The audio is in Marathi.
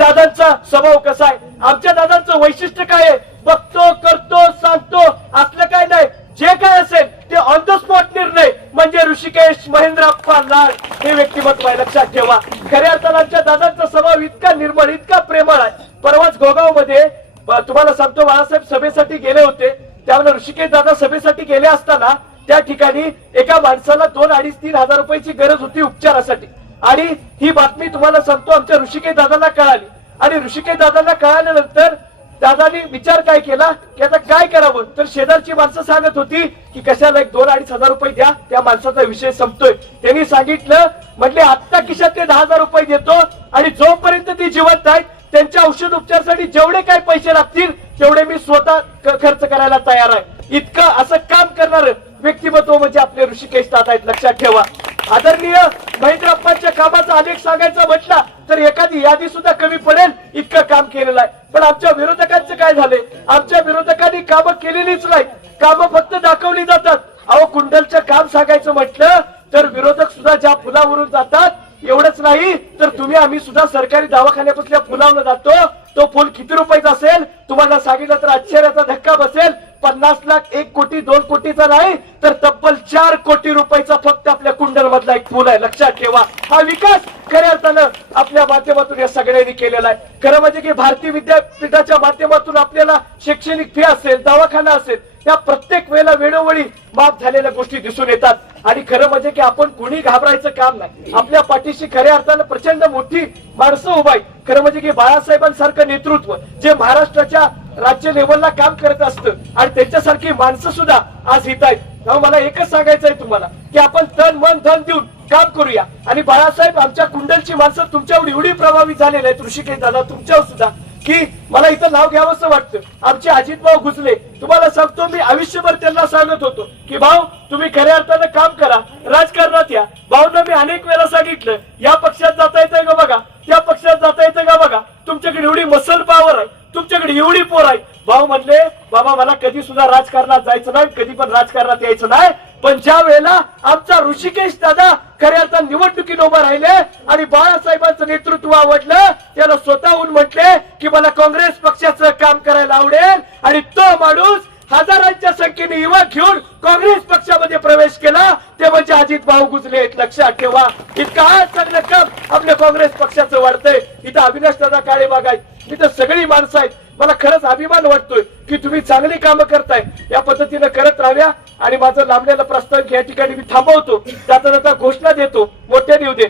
दादांचा स्वभाव कसा आहे? आमच्या दादांचं वैशिष्ट्य काय आहे? बघतो करतो सांगतो असलं काय नाही. जे काय असेल ते ऑन द स्पॉट निर्णय. म्हणजे ऋषिकेश महेंद्र लाल हे व्यक्तिमत्व आहे लक्षात ठेवा. खऱ्या अर्थानं आमच्या दादांचा स्वभाव इतका निर्मळ इतका प्रेमळ आहे. परवाच गोगावमध्ये तुम्हाला सांगतो बाळासाहेब सभेसाठी गेले होते. त्यामुळे ऋषिकेश दादा सभेसाठी गेले असताना त्या ठिकाणी एका माणसाला दोन अडीच तीन हजार रुपयाची गरज होती उपचारासाठी. आणि ही बातमी तुम्हाला सांगतो आमच्या ऋषिकेश दादाला कळाली. आणि ऋषिकेश दादांना कळाल्यानंतर दादानी विचार काय केला की आता काय करावं? तर शेजारची माणसं सांगत होती की कशाला एक दोन अडीच हजार रुपये द्या त्या माणसाचा विषय संपतोय. त्यांनी सांगितलं म्हटले आत्ता खिशात ते दहा हजार रुपये देतो आणि जोपर्यंत ती जिवंत आहेत त्यांच्या औषध उपचारासाठी जेवढे काय पैसे लागतील तेवढे मी स्वतः खर्च करायला तयार आहे. इतकं असं काम करणार व्यक्तिमत्व म्हणजे आपले ऋषिकेश दादा आहेत लक्षात ठेवा. आदरणीय महेंद्रप्पांच्या कामाचा आलेख सांगायचा म्हटला तर एखादी यादी सुद्धा कमी पडेल इतकं काम केलेलं आहे. पण आमच्या विरोधकांचं काय झालंय? आमच्या विरोधकांनी कामं केलेलीच नाही कामं फक्त दाखवली जातात. अहो कुंडलचं काम सांगायचं म्हटलं तर विरोधक सुद्धा ज्या पुलावरून जातात एवढंच नाही तर तुम्ही आम्ही सुद्धा सरकारी दवाखान्यापासल्या पुलावला जातो. तो पूल किती रुपयाचा असेल? तुम्हाला सांगितलं तर आश्चर्याचा धक्का बसेल. पन्नास लाख एक कोटी दोन कोटीचा नाही तर तब्बल चार कोटी रुपयाचा फक्त आपल्या कुंडल मधला एक पूल आहे. लक्षात ठेवा. हा विकास खऱ्या अर्थानं आपल्या माध्यमातून या सगळ्यांनी केलेला आहे. खरं म्हणजे की भारतीय विद्यापीठाच्या माध्यमातून आपल्याला शैक्षणिक फी असेल दवाखाना असेल या प्रत्येक वेळेला वेळोवेळी माफ झालेल्या गोष्टी दिसून येतात. आणि खरं म्हणजे की आपण कुणी घाबरायचं काम नाही. आपल्या पाठीशी खऱ्या अर्थानं प्रचंड मोठी माणसं उभा आहे खरं म्हणजे की बाळासाहेबांसारखं नेतृत्व जे महाराष्ट्राच्या राज्य लेवलला काम करत असतं. आणि त्यांच्यासारखी माणसं सुद्धा आज येत आहेत. मला एकच सांगायचं आहे तुम्हाला की आपण तन मन धन देऊन काम करूया. आणि बाळासाहेब आमच्या कुंडलची माणसं तुमच्यावर एवढी प्रभावित झालेली आहेत ऋषिकेश दादा तुमच्यावर सुद्धा की मला इथं नाव घ्यावं असं वाटतं. आमचे अजित भाऊ घुसले. तुम्हाला सांगतो मी आयुष्यभर त्यांना सांगत होतो की भाऊ तुम्ही खऱ्या अर्थानं काम करा राजकारणात या. भाऊंना मी अनेक वेळा सांगितलं या पक्षात जाता येतंय का बघा त्या पक्षात जाता येतं का बघा तुमच्याकडे एवढी मसल पावर आहे तुमच्याकडे एवढी पोर आहे भाऊ म्हणले बाबा मला कधी सुद्धा राजकारणात जायचं नाही कधी पण राजकारणात यायचं नाही. पण ज्या वेळेला आमचा ऋषिकेश दादा खऱ्या निवडणुकीत उभं राहिले आणि बाळासाहेबांचं नेतृत्व आवडलं त्याला स्वतःहून म्हटले की मला काँग्रेस पक्षाचं काम करायला आवडेल आणि तो माणूस हजारांच्या संख्येने युवक घेऊन काँग्रेस पक्षामध्ये प्रवेश केला. ते म्हणजे अजित भाऊ गुजले आहेत. लक्षात ठेवा इतका आज चांगलं काम आपल्या काँग्रेस पक्षाचं वाढतंय. इथं अविनाश दादा काळे बागायत इथं सगळी माणसं आहेत मला खरंच अभिमान वाटतोय की तुम्ही चांगली कामं करताय. या पद्धतीनं करत राहाव्या आणि माझं लांबलेला प्रस्ताव या ठिकाणी मी थांबवतो. जाता जाता घोषणा देतो. मोठ्या देऊ दे.